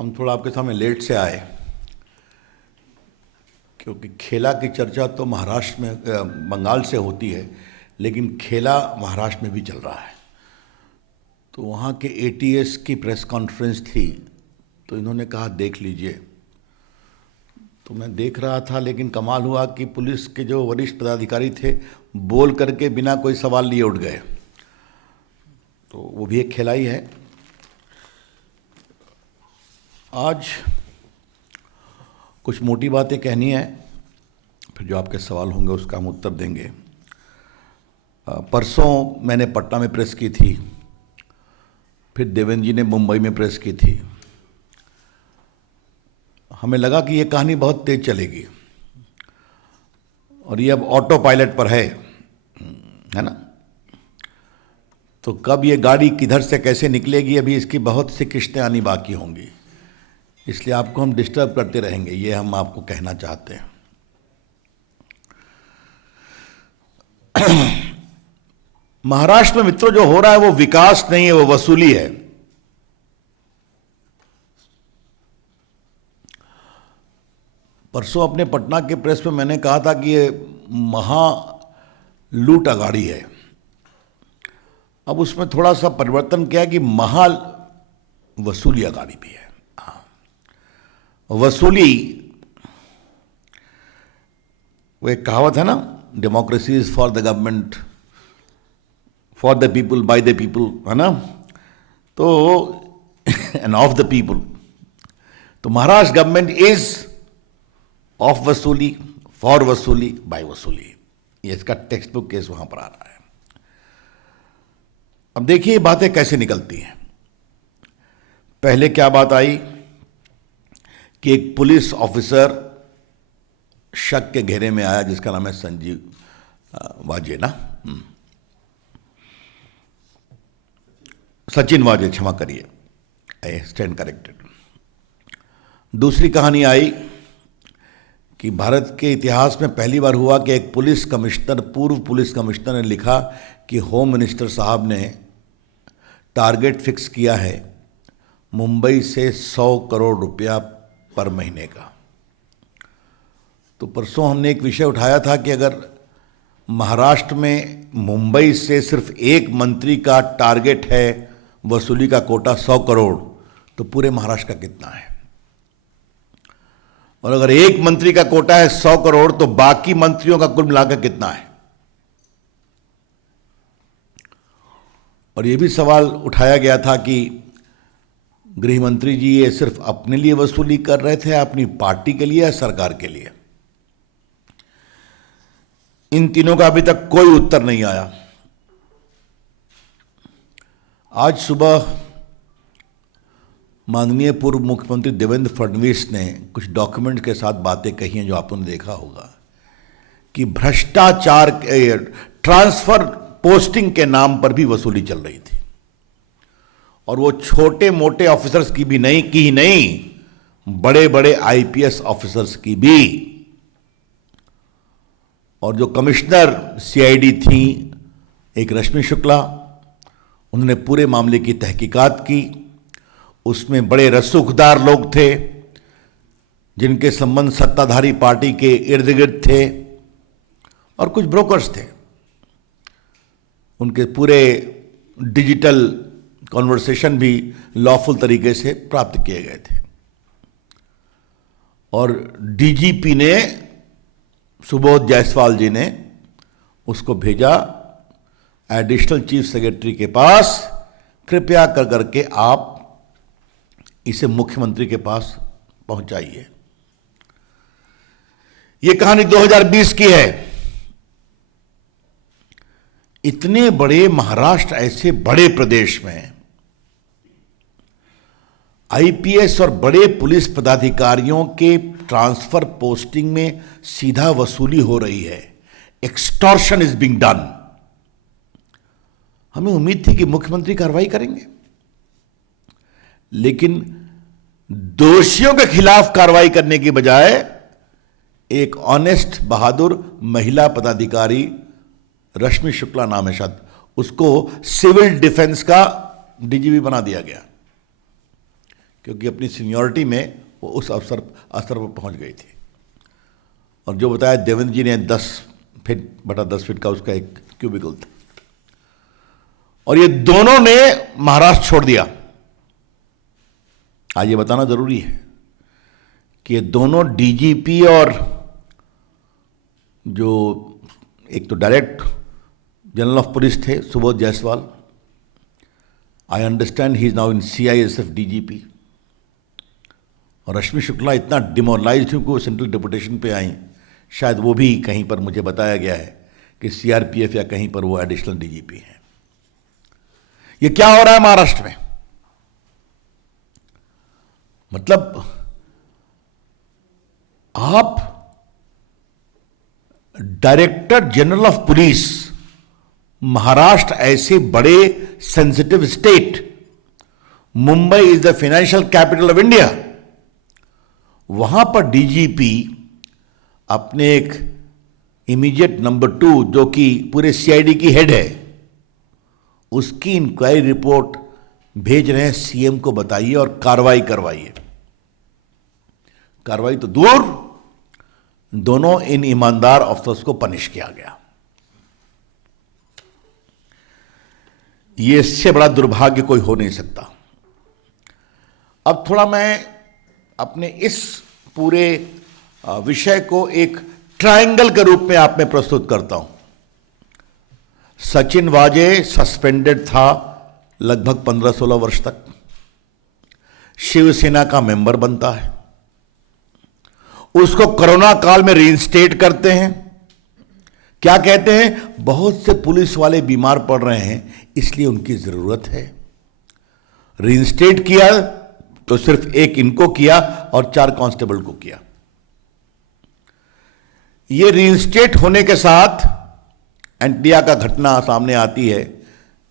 हम थोड़ा आपके सामने लेट से आए क्योंकि खेला की चर्चा तो महाराष्ट्र में बंगाल से होती है, लेकिन खेला महाराष्ट्र में भी चल रहा है। तो वहाँ के एटीएस की प्रेस कॉन्फ्रेंस थी, तो इन्होंने कहा देख लीजिए। तो मैं देख रहा था, लेकिन कमाल हुआ कि पुलिस के जो वरिष्ठ पदाधिकारी थे बोल करके बिना कोई सवाल लिए उठ गए। तो वो भी एक खेला ही है। आज कुछ मोटी बातें कहनी है, फिर जो आपके सवाल होंगे उसका हम उत्तर देंगे। परसों मैंने पटना में प्रेस की थी, फिर देवेंद्र जी ने मुंबई में प्रेस की थी। हमें लगा कि ये कहानी बहुत तेज चलेगी और ये अब ऑटो पायलट पर है ना। तो कब ये गाड़ी किधर से कैसे निकलेगी, अभी इसकी बहुत सी किश्तें आनी बाकी होंगी, इसलिए आपको हम डिस्टर्ब करते रहेंगे, ये हम आपको कहना चाहते हैं। महाराष्ट्र में मित्रों जो हो रहा है वो विकास नहीं है, वो वसूली है। परसों अपने पटना के प्रेस में मैंने कहा था कि ये महा लूट अगाड़ी है। अब उसमें थोड़ा सा परिवर्तन किया कि महा वसूली अगाड़ी भी है। वसूली, वो एक कहावत है ना, democracy is for the government, for the people, by the people, है ना। तो एंड ऑफ द पीपल। तो महाराष्ट्र गवर्नमेंट इज ऑफ वसूली, फॉर वसूली, बाय वसूली। ये इसका टेक्स्ट बुक केस वहां पर आ रहा है। अब देखिए ये बातें कैसे निकलती हैं। पहले क्या बात आई कि एक पुलिस ऑफिसर शक के घेरे में आया जिसका नाम है संजीव वाजे ना, सचिन वाजे, क्षमा करिए, आई स्टैंड करेक्टेड। दूसरी कहानी आई कि भारत के इतिहास में पहली बार हुआ कि एक पुलिस कमिश्नर, पूर्व पुलिस कमिश्नर ने लिखा कि होम मिनिस्टर साहब ने टारगेट फिक्स किया है मुंबई से 100 करोड़ रुपया पर महीने का। तो परसों हमने एक विषय उठाया था कि अगर महाराष्ट्र में मुंबई से सिर्फ एक मंत्री का टारगेट है वसूली का कोटा 100 करोड़, तो पूरे महाराष्ट्र का कितना है। और अगर एक मंत्री का कोटा है 100 करोड़, तो बाकी मंत्रियों का कुल मिलाकर कितना है। और यह भी सवाल उठाया गया था कि गृह मंत्री जी ये सिर्फ अपने लिए वसूली कर रहे थे, अपनी पार्टी के लिए या सरकार के लिए। इन तीनों का अभी तक कोई उत्तर नहीं आया। आज सुबह माननीय पूर्व मुख्यमंत्री देवेंद्र फडणवीस ने कुछ डॉक्यूमेंट के साथ बातें कही हैं जो आपने देखा होगा कि भ्रष्टाचार, ट्रांसफर पोस्टिंग के नाम पर भी वसूली चल रही थी। और वो छोटे मोटे ऑफिसर्स की भी नहीं, बड़े बड़े आईपीएस ऑफिसर्स की भी। और जो कमिश्नर सीआईडी थी एक रश्मि शुक्ला, उन्होंने पूरे मामले की तहकीकात की। उसमें बड़े रसूखदार लोग थे जिनके संबंध सत्ताधारी पार्टी के इर्द गिर्द थे और कुछ ब्रोकर्स थे। उनके पूरे डिजिटल कॉन्वर्सेशन भी लॉफुल तरीके से प्राप्त किए गए थे। और डीजीपी ने, सुबोध जायसवाल जी ने उसको भेजा एडिशनल चीफ सेक्रेटरी के पास, कृपया कर करके आप इसे मुख्यमंत्री के पास पहुंचाइए। यह कहानी 2020 की है। इतने बड़े महाराष्ट्र, ऐसे बड़े प्रदेश में आईपीएस और बड़े पुलिस पदाधिकारियों के ट्रांसफर पोस्टिंग में सीधा वसूली हो रही है। Extortion is being done. हमें उम्मीद थी कि मुख्यमंत्री कार्रवाई करेंगे, लेकिन दोषियों के खिलाफ कार्रवाई करने की बजाय एक ऑनेस्ट, बहादुर महिला पदाधिकारी, रश्मि शुक्ला नाम है शायद, उसको सिविल डिफेंस का डीजीपी बना दिया गया। क्योंकि अपनी सीनियरिटी में वो उस स्तर पर पहुंच गई थी। और जो बताया देवेंद्र जी ने 10 फीट का उसका एक क्यूबिकल था, और ये दोनों ने महाराष्ट्र छोड़ दिया। आज ये बताना जरूरी है कि ये दोनों डीजीपी और जो एक तो डायरेक्ट जनरल ऑफ पुलिस थे Subodh Jaiswal, I understand he is now in CISF DGP, और रश्मि शुक्ला इतना डिमोरलाइज्ड हुई कि वो सेंट्रल डेपुटेशन पे आई। शायद वो भी कहीं पर मुझे बताया गया है कि CRPF या कहीं पर वो एडिशनल DGP हैं। ये क्या हो रहा है महाराष्ट्र में? मतलब आप director general of police, Maharashtra ऐसे बड़े sensitive state, Mumbai is the financial capital of India, वहां पर डीजीपी अपने एक इमीडिएट नंबर 2 जो कि पूरे CID की हेड है, उसकी इंक्वायरी रिपोर्ट भेज रहे हैं CM को, बताइए, और कार्रवाई करवाइए। कार्रवाई तो दूर, दोनों इन ईमानदार अफसर्स को पनिश किया गया। ये इससे बड़ा दुर्भाग्य कोई हो नहीं सकता। अब थोड़ा मैं अपने इस पूरे विषय को एक ट्रायंगल के रूप में आप में प्रस्तुत करता हूं। सचिन वाजे सस्पेंडेड था लगभग 15-16 वर्ष तक, शिवसेना का मेंबर बनता है, उसको कोरोना काल में रीइंस्टेट करते हैं। क्या कहते हैं? बहुत से पुलिस वाले बीमार पड़ रहे हैं इसलिए उनकी जरूरत है। रीइंस्टेट किया तो सिर्फ एक इनको किया और 4 कांस्टेबल को किया। ये रीइंस्टेट होने के साथ एंटिया का घटना सामने आती है,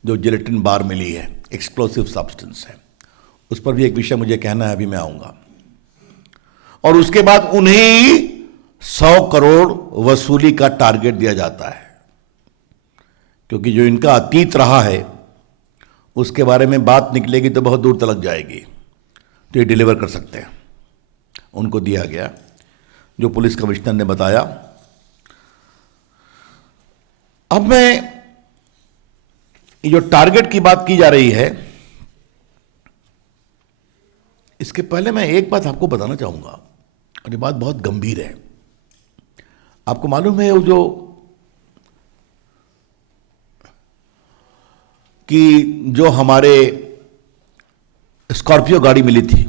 जो जिलेटिन बार मिली है, एक्सप्लोसिव सब्सटेंस है। उस पर भी एक विषय मुझे कहना है, अभी मैं आऊंगा। और उसके बाद उन्हें 100 करोड़ वसूली का टारगेट दिया जाता है, क्योंकि जो इनका अतीत रहा है उसके बारे में बात निकलेगी तो बहुत दूर तक जाएगी, तो ये डिलीवर कर सकते हैं। उनको दिया गया, जो पुलिस कमिश्नर ने बताया। अब मैं ये जो टारगेट की बात की जा रही है, इसके पहले मैं एक बात आपको बताना चाहूंगा, और ये बात बहुत गंभीर है। आपको मालूम है वो जो हमारे स्कॉर्पियो गाड़ी मिली थी,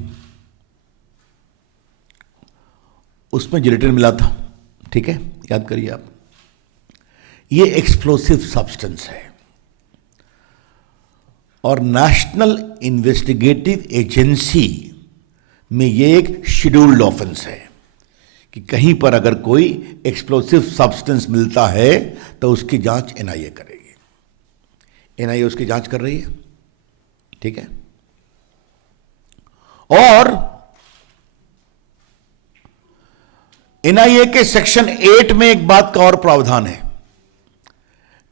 उसमें जिलेटिन मिला था, ठीक है, याद करिए आप। ये एक्सप्लोसिव सब्सटेंस है, और नेशनल इन्वेस्टिगेटिव एजेंसी में ये एक शेड्यूल्ड ऑफेंस है कि कहीं पर अगर कोई एक्सप्लोसिव सब्सटेंस मिलता है तो उसकी जांच NIA करेगी। NIA उसकी जांच कर रही है, ठीक है। और NIA के सेक्शन 8 में एक बात का और प्रावधान है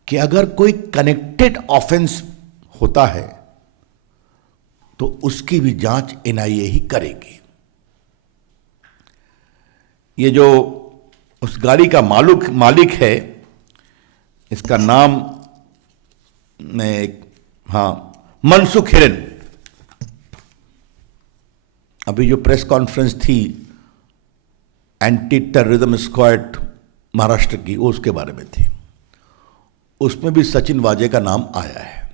कि अगर कोई कनेक्टेड ऑफेंस होता है तो उसकी भी जांच NIA ही करेगी। ये जो उस गाड़ी का मालिक है, इसका नाम मनसुख हिरेन। अभी जो प्रेस कॉन्फ्रेंस थी एंटी टेररिज्म स्क्वाड महाराष्ट्र की, वो उसके बारे में थी। उसमें भी सचिन वाजे का नाम आया है,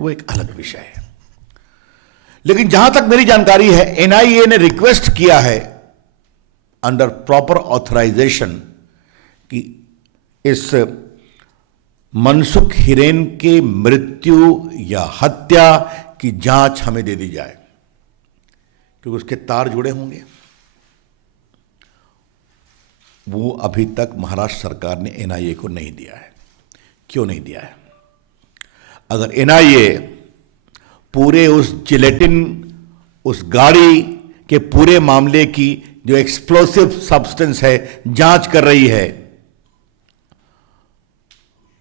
वो एक अलग विषय है। लेकिन जहां तक मेरी जानकारी है, NIA ने रिक्वेस्ट किया है अंडर प्रॉपर ऑथराइजेशन कि इस मनसुख हिरेन के मृत्यु या हत्या की जांच हमें दे दी जाए, क्योंकि उसके तार जुड़े होंगे। वो अभी तक महाराष्ट्र सरकार ने NIA को नहीं दिया है। क्यों नहीं दिया है? अगर NIA पूरे उस जिलेटिन, उस गाड़ी के पूरे मामले की जो एक्सप्लोसिव सब्सटेंस है जांच कर रही है,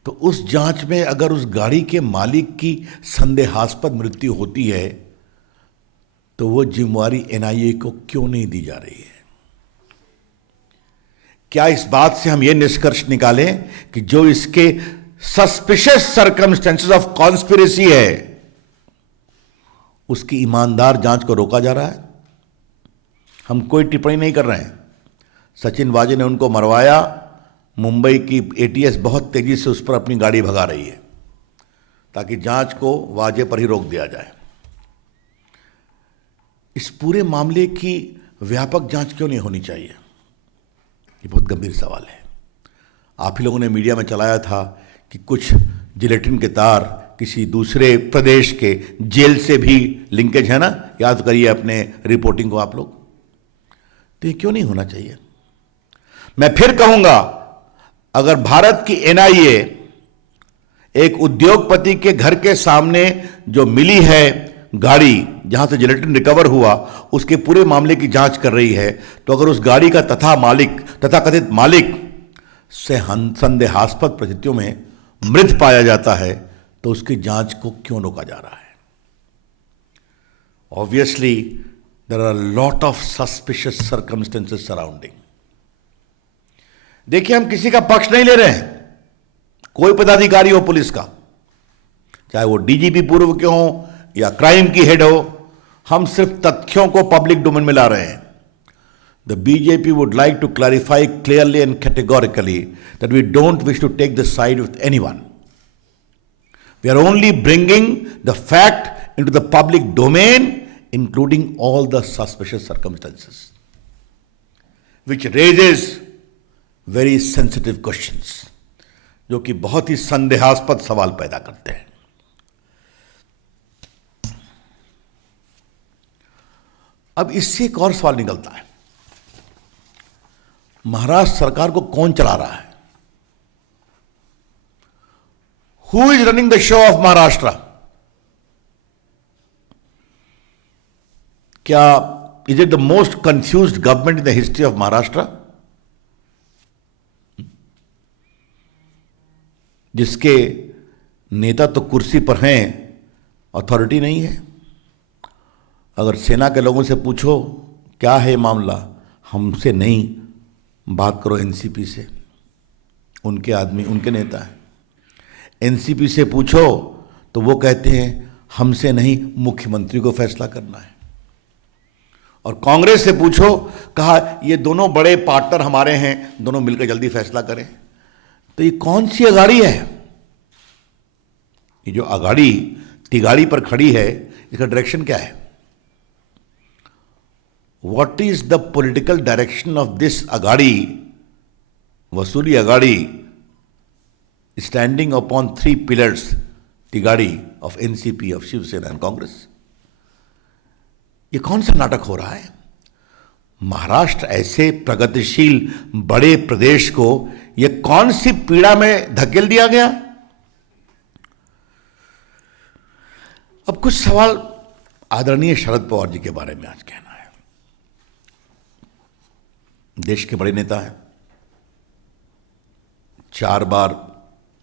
तो उस जांच में अगर उस गाड़ी के मालिक की संदेहास्पद मृत्यु होती है तो वो जिम्मेवारी एनआईए को क्यों नहीं दी जा रही है? क्या इस बात से हम ये निष्कर्ष निकालें कि जो इसके सस्पिशियस सर्कमस्टेंसेस ऑफ कॉन्स्पिरेसी है उसकी ईमानदार जांच को रोका जा रहा है? हम कोई टिप्पणी नहीं कर रहे हैं। सचिन वाजे ने उनको मरवाया, मुंबई की एटीएस बहुत तेजी से उस पर अपनी गाड़ी भगा रही है ताकि जांच को वाजे पर ही रोक दिया जाए। इस पूरे मामले की व्यापक जांच क्यों नहीं होनी चाहिए? ये बहुत गंभीर सवाल है। आप ही लोगों ने मीडिया में चलाया था कि कुछ जिलेटिन के तार किसी दूसरे प्रदेश के जेल से भी लिंकेज है ना, याद करिए अपने रिपोर्टिंग को आप लोग। तो ये क्यों नहीं होना चाहिए? मैं फिर कहूंगा, अगर भारत की एनआईए एक उद्योगपति के घर के सामने जो मिली है गाड़ी जहां से जिलेटिन रिकवर हुआ, उसके पूरे मामले की जांच कर रही है, तो अगर उस गाड़ी का तथाकथित मालिक से संदेहास्पद परिस्थितियों में मृत पाया जाता है तो उसकी जांच को क्यों रोका जा रहा है? Obviously there are lot of suspicious circumstances surrounding. देखिए, हम किसी का पक्ष नहीं ले रहे हैं, कोई पदाधिकारी हो पुलिस का, चाहे वो डीजीपी पूर्व के हो या क्राइम की हेड हो, हम सिर्फ तथ्यों को पब्लिक डोमेन में ला रहे हैं। The BJP would like to clarify clearly and categorically that we don't wish to take the side with anyone. We are only bringing the fact into the public domain, including all the suspicious circumstances, which raises very sensitive questions, जो कि बहुत ही संदेहास्पद सवाल पैदा करते हैं। अब इससे एक और सवाल निकलता है, महाराष्ट्र सरकार को कौन चला रहा है? Who is running the show of Maharashtra? क्या is it the most confused government in the history of Maharashtra, जिसके नेता तो कुर्सी पर हैं, अथॉरिटी नहीं है? अगर सेना के लोगों से पूछो क्या है मामला, हमसे नहीं, बात करो एनसीपी से, उनके आदमी, उनके नेता है। एनसीपी से पूछो तो वो कहते हैं हमसे नहीं, मुख्यमंत्री को फैसला करना है। और कांग्रेस से पूछो, कहा ये दोनों बड़े पार्टनर हमारे हैं, दोनों मिलकर जल्दी फैसला करें। तो ये कौन सी अगाड़ी है? ये जो अगाड़ी तिगाड़ी पर खड़ी है, इसका डायरेक्शन क्या है? What is the political direction of this Agadi, Vasuli Agadi, standing upon three pillars, Tigadi of NCP, of Shiv Sena and Congress? ये कौन सा नाटक हो रहा है? महाराष्ट्र ऐसे प्रगतिशील बड़े प्रदेश को ये कौन सी पीड़ा में धकेल दिया गया? अब कुछ सवाल आदरणीय शरद पवार जी के बारे में आज कहना है। देश के बड़े नेता हैं, 4 बार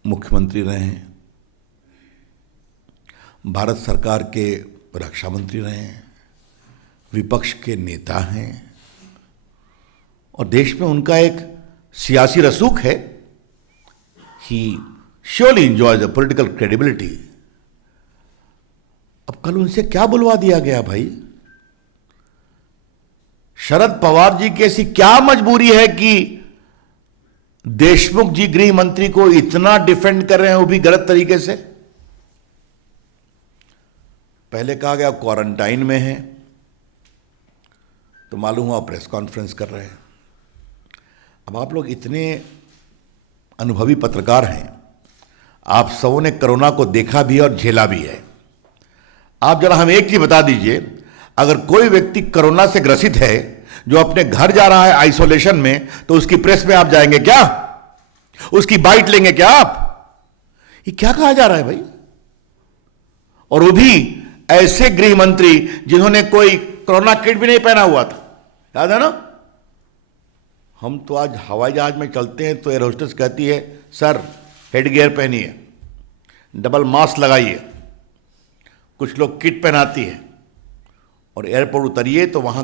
मुख्यमंत्री रहे हैं, भारत सरकार के रक्षा मंत्री रहे हैं, विपक्ष के नेता हैं, और देश में उनका एक सियासी रसूख है। ही surely enjoys the political credibility. अब कल उनसे क्या बुलवा दिया गया भाई? शरद पवार जी की ऐसी क्या मजबूरी है कि देशमुख जी गृह मंत्री को इतना डिफेंड कर रहे हैं, वो भी गलत तरीके से? पहले कहा गया क्वारंटाइन में है, तो मालूम हुआ प्रेस कॉन्फ्रेंस कर रहे हैं। अब आप लोग इतने अनुभवी पत्रकार हैं, आप सबों ने कोरोना को देखा भी और झेला भी है। आप जरा हमें एक चीज बता दीजिए, अगर कोई व्यक्ति कोरोना से ग्रसित है जो अपने घर जा रहा है आइसोलेशन में, तो उसकी प्रेस में आप जाएंगे क्या? उसकी बाइट लेंगे क्या आप? ये क्या कहा जा रहा है भाई? और वो भी ऐसे गृह मंत्री जिन्होंने कोई कोरोना किट भी नहीं पहना हुआ था, याद है ना? हम तो आज हवाई जहाज में चलते हैं तो एयर होस्टेस कहती है सर हेड गियर पहनिए, डबल मास्क लगाइए, कुछ लोग किट पहनाती है, और एयरपोर्ट उतरिए तो वहाँ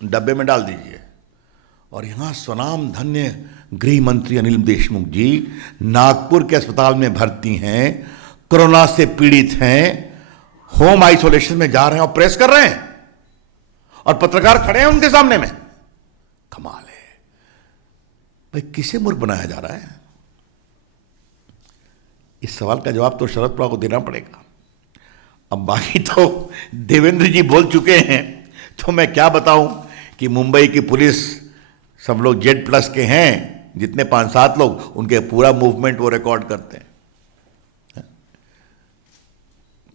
डब्बे में डाल दीजिए। और यहाँ स्वनाम धन्य गृह मंत्री अनिल देशमुख जी नागपुर के अस्पताल में भर्ती हैं, कोरोना से पीड़ित हैं, होम आइसोलेशन में जा रहे हैं और प्रेस कर रहे हैं, और पत्रकार खड़े हैं उनके सामने में। कमाल है भाई, किसे मूर्ख बनाया जा रहा है? इस सवाल का जवाब तो शरद पवार को देना पड़ेगा। अब बाकी तो देवेंद्र जी बोल चुके हैं, तो मैं क्या बताऊं कि मुंबई की पुलिस, सब लोग Z+ के हैं, जितने 5-7 लोग, उनके पूरा मूवमेंट वो रिकॉर्ड करते हैं।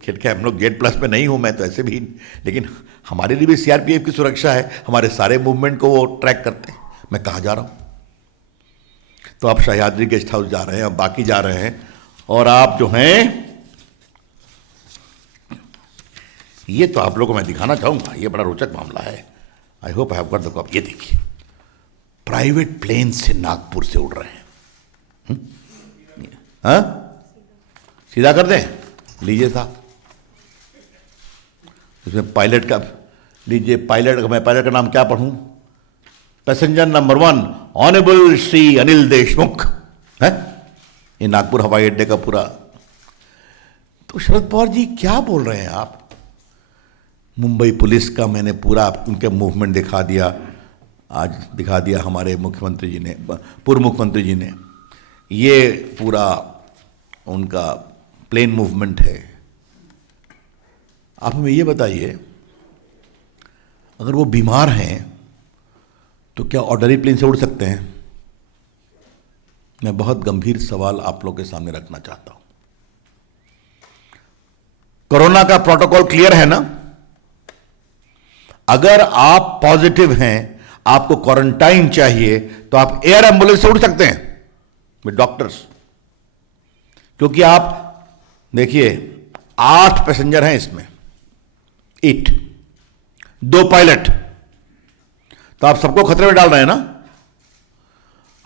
खैर हम लोग Z+ पे नहीं हूं मैं तो ऐसे भी, लेकिन हमारे लिए भी CRPF की सुरक्षा है, हमारे सारे मूवमेंट को वो ट्रैक करते हैं। मैं कहाँ जा रहा हूं? तो आप सह्याद्री गेस्ट हाउस जा रहे हैं, अब बाकी जा रहे हैं, और आप जो हैं, ये तो आप लोगों को मैं दिखाना चाहूंगा, ये बड़ा रोचक मामला है। I hope I have got the copy. ये देखिए, प्राइवेट प्लेन से नागपुर से उड़ रहे हैं। हाँ, सीधा कर दें? लीजिए साहब, इसमें पायलट का लीजिए। मैं पायलट का नाम क्या पढ़ूं? Passenger number 1 honourable Shri Anil Deshmukh है। ये नागपुर हवाई अड्डे का पूरा। तो शरद पवार जी क्या बोल रहे हैं आप? मुंबई पुलिस का मैंने पूरा उनके मूवमेंट दिखा दिया, आज दिखा दिया हमारे मुख्यमंत्री जी ने, पूर्व मुख्यमंत्री जी ने। ये पूरा उनका प्लेन मूवमेंट है। आप हमें ये बताइए, अगर वो बीमार हैं तो क्या ऑर्डिनरी प्लेन से उड़ सकते हैं? मैं बहुत गंभीर सवाल आप लोग के सामने रखना चाहता हूं। कोरोना का प्रोटोकॉल क्लियर है ना? अगर आप पॉजिटिव हैं, आपको क्वारंटाइन चाहिए, तो आप एयर एम्बुलेंस से उड़ सकते हैं विद डॉक्टर्स। क्योंकि आप देखिए, 8 पैसेंजर हैं इसमें, 8, 2 पायलट, तो आप सबको खतरे में डाल रहे हैं ना।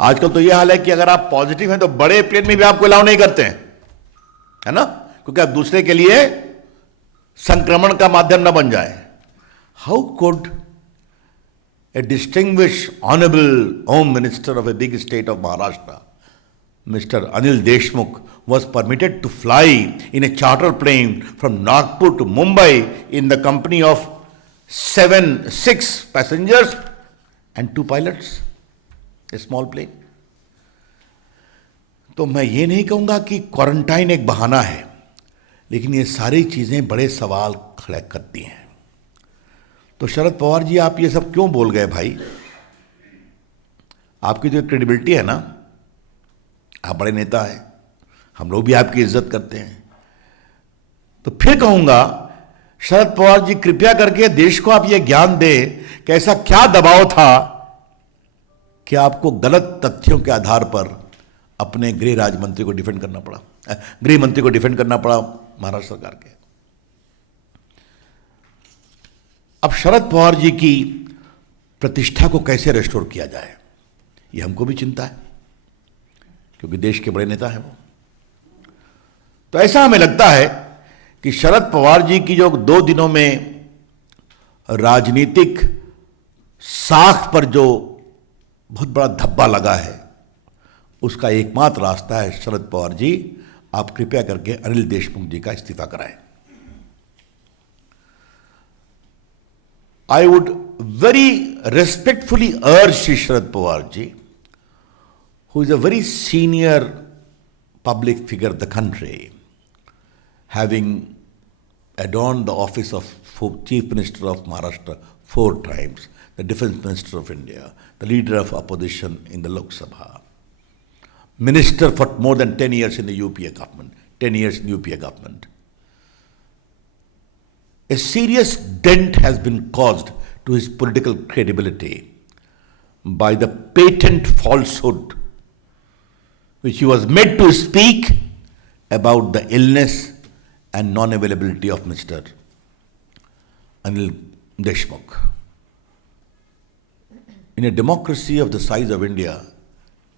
आजकल तो यह हाल है कि अगर आप पॉजिटिव हैं तो बड़े प्लेन में भी आपको अलाउ नहीं करते हैं, है ना, क्योंकि आप दूसरे के लिए संक्रमण का माध्यम ना बन जाए। How could a distinguished honorable home minister of a big state of Maharashtra, Mr. Anil Deshmukh, was permitted to fly in a charter plane from Nagpur to Mumbai in the company of 6 passengers and 2 pilots, a small plane. तो मैं ये नहीं कहूंगा कि quarantine एक बहाना है, लेकिन ये सारी चीजें बड़े सवाल खड़े करती हैं। तो शरद पवार जी, आप ये सब क्यों बोल गए भाई? आपकी जो क्रेडिबिलिटी है ना, आप बड़े नेता हैं, हम लोग भी आपकी इज्जत करते हैं। तो फिर कहूंगा, शरद पवार जी कृपया करके देश को आप ये ज्ञान दें कि ऐसा क्या दबाव था कि आपको गलत तथ्यों के आधार पर अपने गृह राज्य मंत्री को डिफेंड करना पड़ा, गृह मंत्री को डिफेंड करना पड़ा महाराष्ट्र सरकार के। अब शरद पवार जी की प्रतिष्ठा को कैसे रेस्टोर किया जाए, ये हमको भी चिंता है, क्योंकि देश के बड़े नेता हैं वो। तो ऐसा हमें लगता है कि शरद पवार जी की जो 2 दिनों में राजनीतिक साख पर जो बहुत बड़ा धब्बा लगा है, उसका एकमात्र रास्ता है, शरद पवार जी आप कृपया करके अनिल देशमुख जी का इस्तीफा कराएं। I would very respectfully urge Shri Sharad Pawar ji, who is a very senior public figure of the country, having adorned the office of Chief Minister of Maharashtra 4 times, the Defense Minister of India, the leader of opposition in the Lok Sabha, minister for more than 10 years in the UPA government, 10 years in UPA government. A serious dent has been caused to his political credibility by the patent falsehood which he was made to speak about the illness and non-availability of Mr. Anil Deshmukh. In a democracy of the size of India,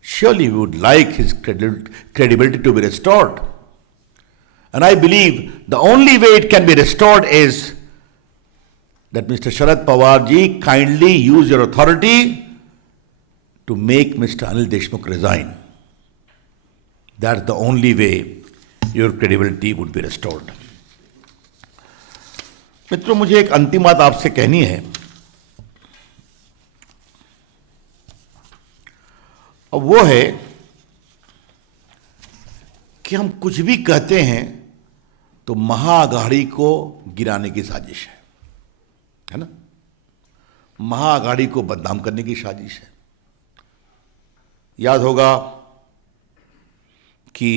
surely we would like his credibility to be restored. And I believe the only way it can be restored is that Mr. Sharad Pawar ji kindly use your authority to make Mr. Anil Deshmukh resign. That's the only way your credibility would be restored. मित्रों, मुझे एक अंतिम बात आपसे कहनी है। और वो है कि हम कुछ भी कहते हैं तो महाअघाड़ी को गिराने की साजिश है ना? महाअघाड़ी को बदनाम करने की साजिश है। याद होगा कि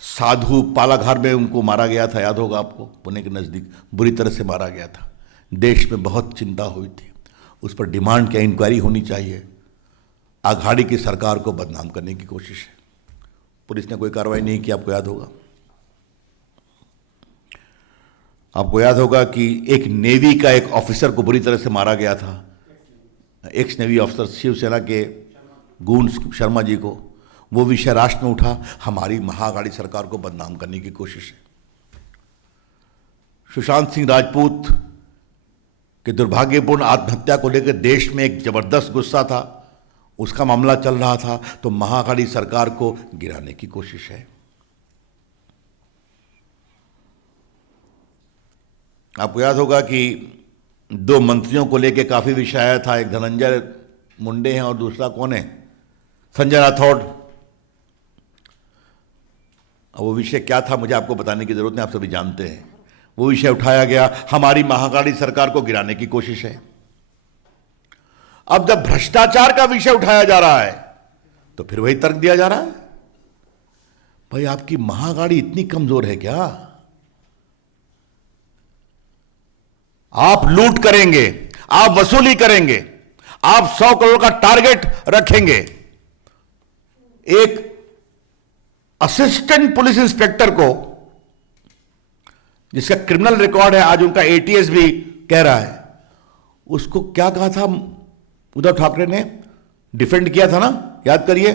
साधु पालाघार में उनको मारा गया था, याद होगा आपको, पुणे के नज़दीक बुरी तरह से मारा गया था। देश में बहुत चिंता हुई थी, उस पर डिमांड क्या इंक्वायरी होनी चाहिए। अघाड़ी की सरकार को बदनाम करने की कोशिश है। पुलिस ने कोई कार्रवाई नहीं की, आपको याद होगा। आपको याद होगा कि एक नेवी का एक ऑफिसर को बुरी तरह से मारा गया था, एक्स नेवी ऑफिसर शिवसेना के गुण शर्मा जी को। वो विषय राष्ट्र में उठा, हमारी महाअघाड़ी सरकार को बदनाम करने की कोशिश है। सुशांत सिंह राजपूत के दुर्भाग्यपूर्ण आत्महत्या को लेकर देश में एक जबरदस्त गुस्सा था, उसका मामला चल रहा था, तो महाअघाड़ी सरकार को गिराने की कोशिश है। आपको याद होगा कि 2 मंत्रियों को लेकर काफी विषय आया था। एक धनंजय मुंडे हैं और दूसरा कौन है, संजय राठौड़। अब वो विषय क्या था मुझे आपको बताने की जरूरत नहीं, आप सभी जानते हैं। वो विषय उठाया गया, हमारी महाअघाड़ी सरकार को गिराने की कोशिश है। अब जब भ्रष्टाचार का विषय उठाया जा रहा है तो फिर वही तर्क दिया जा रहा है। भाई, आपकी महाअघाड़ी इतनी कमजोर है क्या? आप लूट करेंगे, आप वसूली करेंगे, आप 100 करोड़ का टारगेट रखेंगे। एक असिस्टेंट पुलिस इंस्पेक्टर को, जिसका क्रिमिनल रिकॉर्ड है, आज उनका एटीएस भी कह रहा है, उसको क्या कहा था उद्धव ठाकरे ने, डिफेंड किया था ना, याद करिए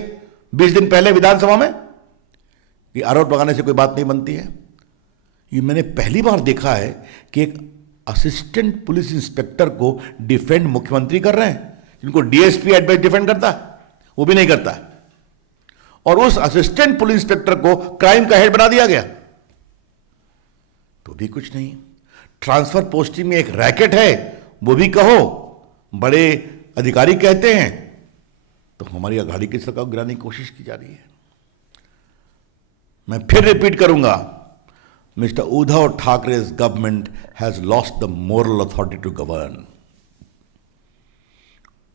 20 दिन पहले विधानसभा में, कि आरोप लगाने से कोई बात नहीं बनती है। ये मैंने पहली बार देखा है कि एक असिस्टेंट पुलिस इंस्पेक्टर को डिफेंड मुख्यमंत्री कर रहे हैं, जिनको डीएसपी एडवाइस डिफेंड करता है, वो भी नहीं करता है। और उस असिस्टेंट पुलिस इंस्पेक्टर को क्राइम का हेड बना दिया गया, तो भी कुछ नहीं। ट्रांसफर पोस्टिंग में एक रैकेट है, वो भी कहो, बड़े अधिकारी कहते हैं, तो हमारी अघाड़ी की सरकार को गिराने की कोशिश की जा रही है। मैं फिर रिपीट करूंगा, mister Uddhav Thackeray's government has lost the moral authority to govern.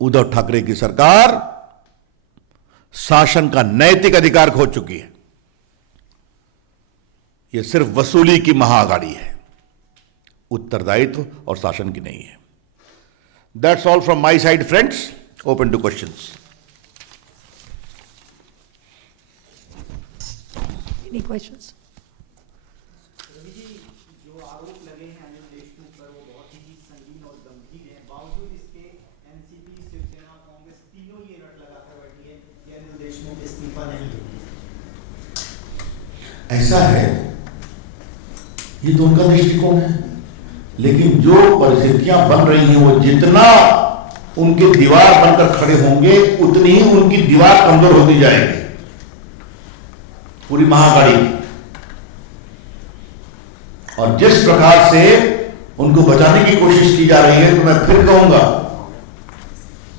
Uddhav Thackeray की सरकार शासन का नैतिक अधिकार खो चुकी है। यह सिर्फ वसूली की महाअघाड़ी है, उत्तरदायित्व और शासन की नहीं है। That's all from my side, friends. Open to questions. Any questions? Ravi ji, जो आरोप लगे हैं अनिल देशमुख पर वो बहुत ही संगीन और गंभीर हैं। बावजूद इसके एनसीपी, शिवसेना, कांग्रेस तीनों ये रट लगाकर बैठी है कि अनिल देशमुख इस्तीफा नहीं देंगे। ऐसा है, ये तो उनका दृष्टिकोण है, लेकिन जो परिस्थितियां बन रही हैं, वो जितना उनके दीवार बनकर खड़े होंगे उतनी ही उनकी दीवार कमजोर होती जाएगी, पूरी महाअघाड़ी की। और जिस प्रकार से उनको बचाने की कोशिश की जा रही है, तो मैं फिर कहूंगा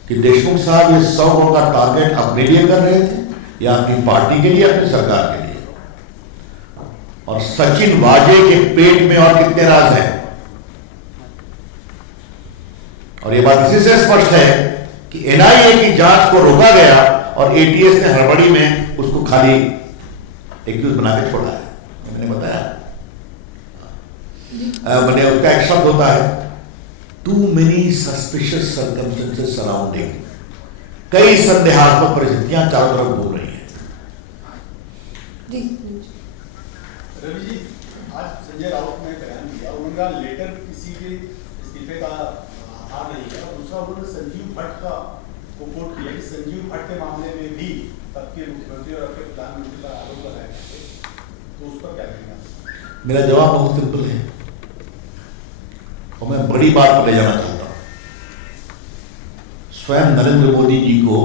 कि देशमुख साहब ये 100 करोड़ का टारगेट अपने लिए कर रहे थे या अपनी पार्टी के लिए, अपनी सरकार के लिए। और सचिन वाजे के पेट में और कितने राज हैं, और ये बात इसी से स्पष्ट है कि एनआईए की जांच को रोका गया और एटीएस ने हड़बड़ी में उसको खाली एक्यूज बना के छोड़ा है। मैंने बताया, मैंने उसका एक शब्द होता है, too many suspicious circumstances surrounding. कई संदेहात्मक परिस्थितियां चारों तरफ घूम रही हैं। रवि जी, आज संजय राउत ने बयान दिया, उनका लेटर किसी के इस्तीफे का आधार नहीं है। और दूसरा, उन्होंने संजीव भट्ट का को कोट किया कि संजीव भट्ट के मामले में भी तब के मुख्यमंत्री और आपके प्रधानमंत्री पर आरोप लगाए गए थे, तो उस पर क्या कहेंगे? मेरा जवाब बहुत सिंपल है और मैं बड़ी बड़ी बात पर ले जाना चाहता हूं। स्वयं नरेंद्र मोदी जी को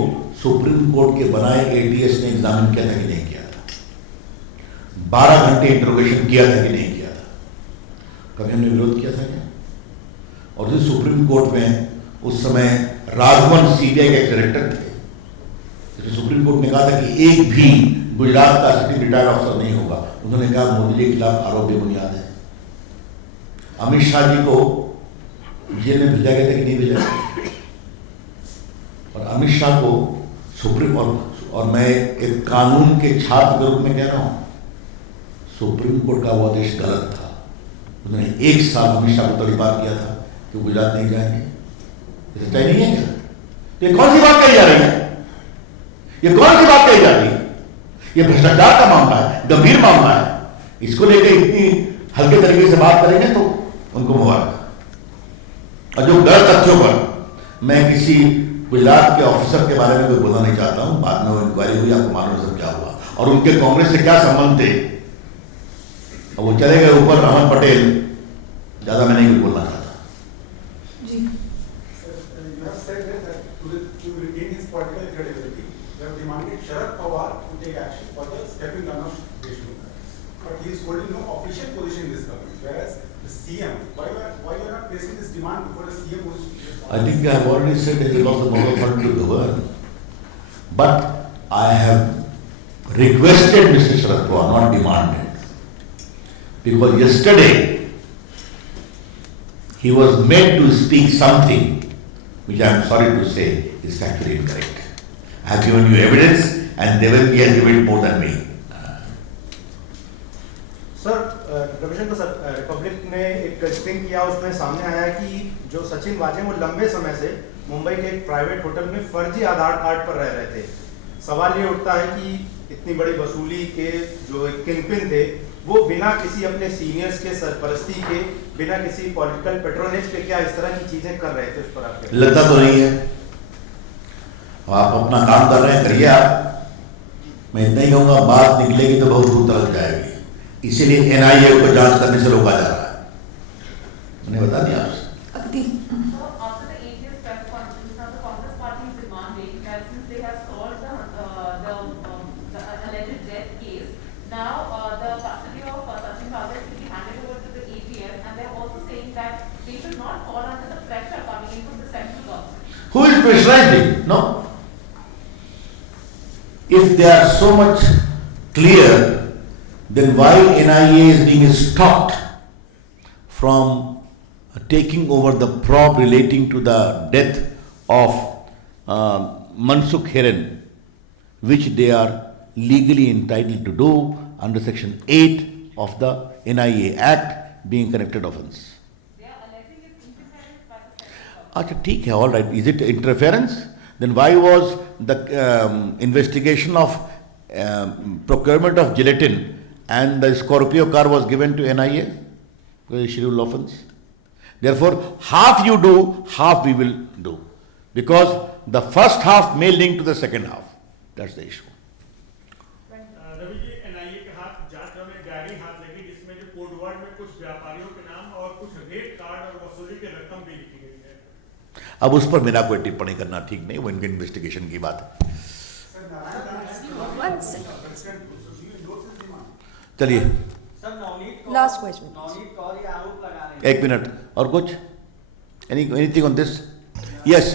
सुप्रीम कोर्ट के बनाए एटीएस ने एग्जामिन किया था कि नहीं किया था? 12 घंटे इंटरोगेशन किया था कि नहीं किया था? कभी हमने विरोध किया था क्या? और जो सुप्रीम कोर्ट में उस समय राघवन सीबीआई के डायरेक्टर थे, तो सुप्रीम कोर्ट ने कहा था कि एक भी गुजरात का सिटी रिटायर्ड ऑफिसर नहीं होगा। उन्होंने कहा मोदी जी के खिलाफ आरोप बेबुनियाद है। अमित शाह जी को जेल में भेजा गया था कि नहीं भेजा गया? और अमित शाह को सुप्रीम और मैं एक कानून के छात्र के रूप में कह रहा हूं, सुप्रीम कोर्ट का वो आदेश गलत था। उन्होंने 1 साल अमित शाह को तड़ीपार किया था कि गुजरात नहीं जाएंगे। ये सच्चाई नहीं है क्या? ये कौन सी बात कही जा रही है? ये कौन सी बात कही जा रही है? ये भ्रष्टाचार का मामला है, गंभीर मामला है। इसको लेकर इतनी हल्के तरीके से बात करेंगे तो उनको मुबारक। और जो गलत तथ्यों पर मैं किसी गुजरात के ऑफिसर के बारे में कोई बोलना नहीं चाहता हूं। बाद में वो इंक्वायरी हुई, आपको मालूम सब क्या हुआ और उनके कांग्रेस से क्या संबंध थे। और वो चले गए ऊपर अहमद पटेल। ज्यादा मैं नहीं बोलना चाहता। जी You have said that to regain his political credibility, you have demanded Sharad Pawar to take action for the stepping down of Deshmukh. But he is holding no official position in this government. Whereas the CM, why you are not placing this demand before the CM who is? I think I have already said that he lost the moral authority to govern. But I have requested Mr. Sharad Pawar, not demanded. Because yesterday he was made to speak something which I am sorry to say is factually incorrect. I have given you evidence and Devaki has given more than me. Sir Ravishankar sir, Republic ने एक sting किया, उसमें सामने आया कि जो सचिन वाजे वो लंबे समय से मुंबई के एक प्राइवेट होटल में फर्जी आधार कार्ड पर रह रहे थे। सवाल ये उठता है कि इतनी बड़ी वसूली के जो एक किंगपिन थे वो बिना किसी अपने सीनियर्स के सरपरस्ती के, बिना किसी पॉलिटिकल पेट्रोनेज के क्या इस तरह की चीजें कर रहे थे? उस पर आप लगता तो नहीं है। आप अपना काम कर रहे हैं, करिए आप। मैं इतना ही कहूंगा, बात निकलेगी तो बहुत दूर तक जाएगी। इसीलिए एनआईए को जांच करने से रोका जा रहा है। मैंने बता दिया आपसे। अगदी Who is pressurizing? No. If they are so much clear, then why NIA is being stopped from taking over the probe relating to the death of Mansukh Hiren, which they are legally entitled to do under Section 8 of the NIA Act, being connected offence. अच्छा ठीक है, all right. Is it interference? Then why was the investigation of procurement of gelatin and the Scorpio car was given to NIA? Because scheduled offence. Therefore, half you do, half we will do. Because the first half may link to the second half. That's the issue. Ravi ji, NIA के हाथ जांच में diary हाथ लगी जिसमें जो code word में कुछ व्यापारियों के नाम और कुछ रेट कार्ड और वसूली की रकम भी लिखी गई है। अब उस पर मेरा कोई टिप्पणी करना ठीक नहीं, वो इनके इन्वेस्टिगेशन की बात है। One second. चलिए Last question. नवनीत कौर ये आरोप लगा रहे हैं। 1 मिनट और कुछ anything on this? Yes.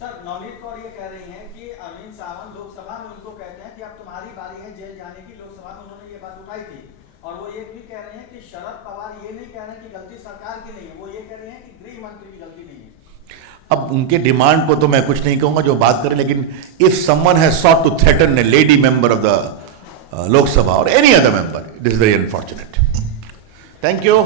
Sir Navneet Kaur ये कह रही हैं कि अरविंद सावंत लोकसभा में उनको कहते हैं कि अब तुम्हारी बारी है जेल जाने की। लोकसभा में उन्होंने ये बात उठाई थी और वो ये भी कह रहे हैं कि शरद पवार ये नहीं कह रहे हैं कि गलती सरकार की नहीं है, वो ये कह रहे हैं कि गृह मंत्री की गलती नहीं है। अब उनके डिमांड को तो मैं कुछ नहीं कहूंगा, जो बात करें, लेकिन if someone has sought to threaten a lady member of the Lok Sabha or any other member, it is very unfortunate. Thank you.